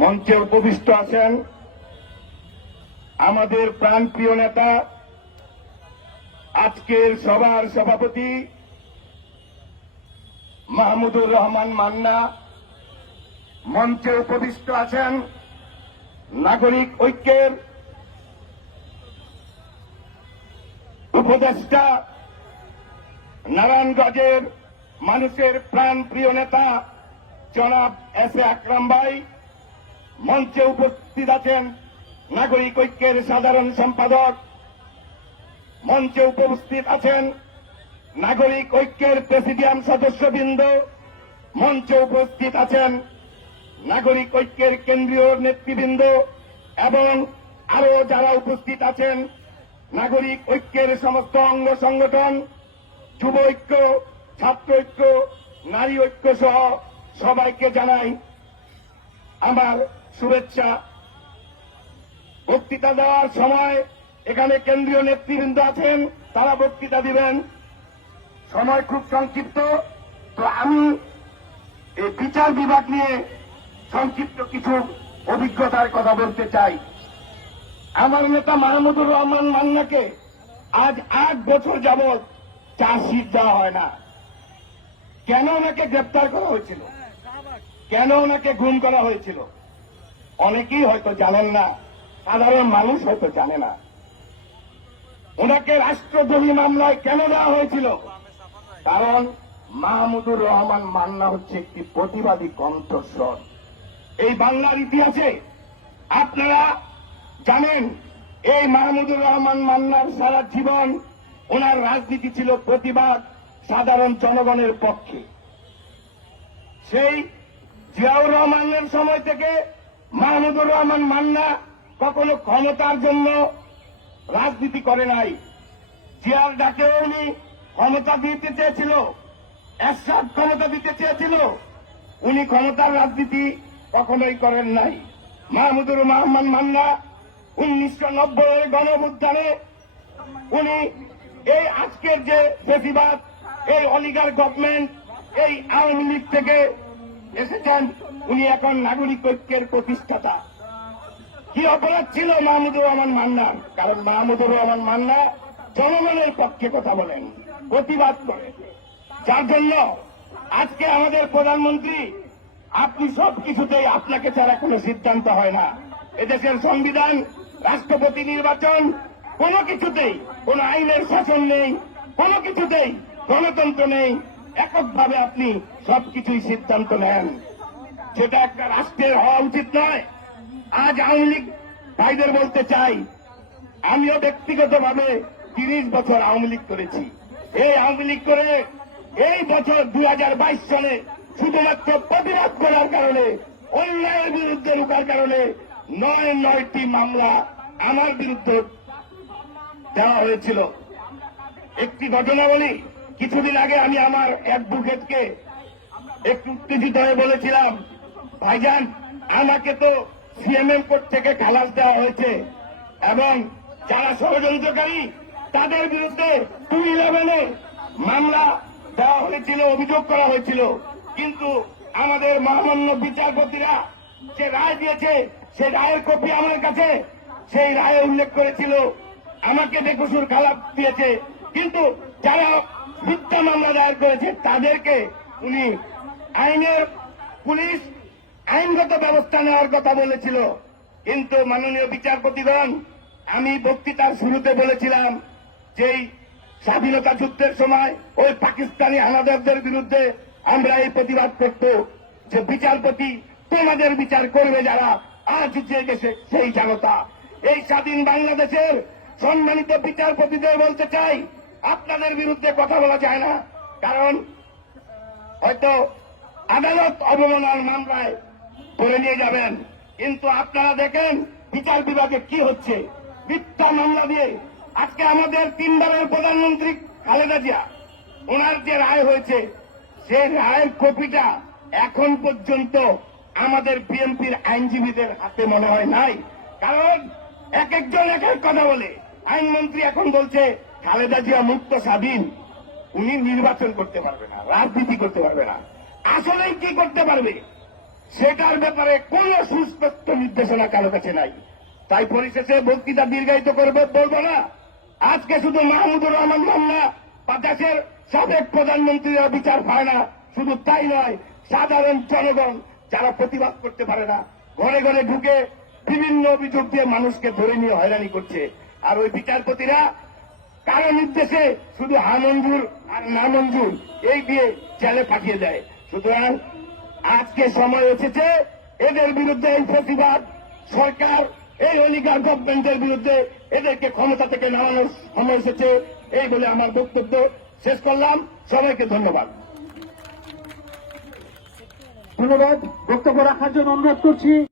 মঞ্চে উপবিষ্ট আছেন আমাদের প্রাণপ্রিয় নেতা, আজকের সভার সভাপতি মাহমুদুর রহমান মান্না। মঞ্চে উপবিষ্ট আছেন নাগরিক ঐক্যের উপদেষ্টা, নারায়ণগঞ্জের মানুষের প্রাণপ্রিয় নেতা জনাব এস এ আকরাম ভাই। মঞ্চে উপস্থিত আছেন নাগরিক ঐক্যের সাধারণ সম্পাদক। মঞ্চে উপস্থিত আছেন নাগরিক ঐক্যের প্রেসিডিয়াম সদস্যবৃন্দ। মঞ্চে উপস্থিত আছেন নাগরিক ঐক্যের কেন্দ্রীয় নেতৃবৃন্দ এবং আরো যারা উপস্থিত আছেন নাগরিক ঐক্যের সমস্ত অঙ্গ সংগঠন, যুব ঐক্য, ছাত্র ঐক্য, নারী ঐক্য সহ সবাইকে জানাই আমার শুভেচ্ছা। বক্তৃতা দেওয়ার সময় এখানে কেন্দ্রীয় নেতৃবৃন্দ আছেন, তারা বক্তৃতা দিবেন। সময় খুব সংক্ষিপ্ত, তো আমি এই বিচার বিভাগ নিয়ে সংক্ষিপ্ত কিছু অভিজ্ঞতার কথা বলতে চাই। আমার নেতা মাহমুদুর রহমান মান্নাকে আজ 8 বছর যাবৎ চার্জশিট দেওয়া হয় না। কেন ওনাকে গ্রেপ্তার করা হয়েছিল, কেন ওনাকে গুম করা হয়েছিল, অনেকেই হয়তো জানেন না, সাধারণ মানুষ হয়তো জানে না। ওনাকে রাষ্ট্রদ্রোহী মামলায় কেন দেওয়া হয়েছিল? কারণ মাহমুদুর রহমান মান্না হচ্ছে একটি প্রতিবাদী কণ্ঠস্বর। এই বাংলার ইতিহাসে আপনারা জানেন, এই মাহমুদুর রহমান মান্নার সারা জীবন ওনার রাজনীতি ছিল প্রতিবাদ, সাধারণ জনগণের পক্ষে। সেই জিয়াউর রহমানের সময় থেকে মাহমুদুর রহমান মান্না কখনো ক্ষমতার জন্য রাজনীতি করে নাই। জিয়ার ডাকেও উনি ক্ষমতা দিতে চেয়েছিল, এরশাদ ক্ষমতা দিতে চেয়েছিল, উনি ক্ষমতার রাজনীতি কখনোই করেন নাই। মাহমুদুর রহমান মান্না 1990 গণঅভ্যুত্থানে উনি এই আজকের যে ফেসিবাদ, এই অলিগার গভর্নমেন্ট, এই আওয়ামী লীগ থেকে এসেছেন, উনি এখন নাগরিক ঐক্যের প্রতিষ্ঠাতা। কি অপরাধ ছিল মাহমুদুর রহমান মান্নার? কারণ মাহমুদুর রহমান মান্না জনগণের পক্ষে কথা বলেন, প্রতিবাদ করেন, যার জন্য আজকে আমাদের প্রধানমন্ত্রী, আপনি সবকিছুতেই আপনাকে ছাড়া কোনো সিদ্ধান্ত হয় না। এদেশের সংবিধান, রাষ্ট্রপতি নির্বাচন, কোনো কিছুতেই কোন আইনের শাসন নেই, কোনো কিছুতেই গণতন্ত্র নেই। এককভাবে আপনি সবকিছুই সিদ্ধান্ত নেন, সেটা একটা রাষ্ট্রের হওয়া উচিত নয়। আজ আওয়ামী লীগ ভাইদের বলতে চাই, আমিও ব্যক্তিগতভাবে 30 বছর আওয়ামী লীগ করেছি। এই আওয়ামী লীগ করে এই বছর 2022 সালে শুধুমাত্র প্রতিবাদ করার কারণে, অন্যায়ের বিরুদ্ধে রুখার কারণে 9টি মামলা আমার বিরুদ্ধে দেওয়া হয়েছিল। একটি ঘটনা বলি, কিছুদিন আগে আমি আমার অ্যাডভোকেটকে একটু উত্তেজিত হয়ে বলেছিলাম, ভাইজান আমাকে তো সিএমএম কোর্ট থেকে খালাস দেওয়া হয়েছে এবং যারা ষড়যন্ত্রকারী তাদের বিরুদ্ধে 211 মামলা দেওয়া হয়েছিল, অভিযোগ করা হয়েছিল। কিন্তু আমাদের মহামান্য বিচারপতিরা যে রায় দিয়েছে, সেই রায়ের কপি আমার কাছে, সেই রায়ে উল্লেখ করেছিল আমাকে বেকসুর খালাস দিয়েছে, কিন্তু যারা মিথ্যা মামলা দায়ের করেছে তাদেরকে উনি পুলিশ আইনগত ব্যবস্থা নেওয়ার কথা বলেছিল। কিন্তু মাননীয় বিচারপতিগণ, আমি বক্তৃতার শুরুতে বলেছিলাম যেই স্বাধীনতা যুদ্ধের সময় ওই পাকিস্তানি হানাদারদের বিরুদ্ধে আমরা এই প্রতিবাদ করত, যে বিচারপতি তোমাদের বিচার করবে যারা, আজ যে দেশে সেই জনতা। এই স্বাধীন বাংলাদেশের সম্মানিত বিচারপতিদের বলতে চাই, আপনাদের বিরুদ্ধে কথা বলা যায় না, কারণ হয়তো আদালত অবমাননার মামলায় ধরে নিয়ে যাবেন। কিন্তু আপনারা দেখেন বিচার বিভাগে কি হচ্ছে, মিথ্যা মামলা দিয়ে। আজকে আমাদের 3 বারের প্রধানমন্ত্রী খালেদা জিয়া, ওনার যে রায় হয়েছে, সেই রায়ের কপিটা এখন পর্যন্ত আমাদের বিএনপির আইনজীবীদের হাতে মনে হয় নাই। কারণ এক একজন এক এক কথা বলে। আইনমন্ত্রী এখন বলছে খালেদা জিয়া মুক্ত স্বাধীন, উনি নির্বাচন করতে পারবে না, রাজনীতি করতে পারবে না। আসলে কি করতে পারবে? সেটার ব্যাপারে কোন সুস্পষ্ট নির্দেশনা কারো কাছে নাই। তাই পরিশেষে বক্তৃতা দীর্ঘায়িত করবে বলবো না। আজকে শুধু মাহমুদুর রহমান মামলা বা দেশের সাবেক প্রধানমন্ত্রীরা বিচার পায় না, শুধু তাই নয়, সাধারণ জনগণ যারা প্রতিবাদ করতে পারে না, ঘরে ঘরে ঢুকে বিভিন্ন অভিযোগ দিয়ে মানুষকে ধরে নিয়ে হয়রানি করছে। আর ওই বিচারপতিরা কারো নির্দেশে শুধু হা মঞ্জুর আর না মঞ্জুর এই দিয়ে জেলে পাঠিয়ে দেয়। সুতরাং আজকে সময় এসেছে এদের বিরুদ্ধে এই প্রতিবাদ, সরকার এই অলিগার গভর্নমেন্টের বিরুদ্ধে এদেরকে ক্ষমতা থেকে নামানোর সময় এসেছে। এই বলে আমার বক্তব্য শেষ করলাম। সবাইকে ধন্যবাদ। ধন্যবাদ। বক্তব্য রাখার জন্য অনুরোধ করছি।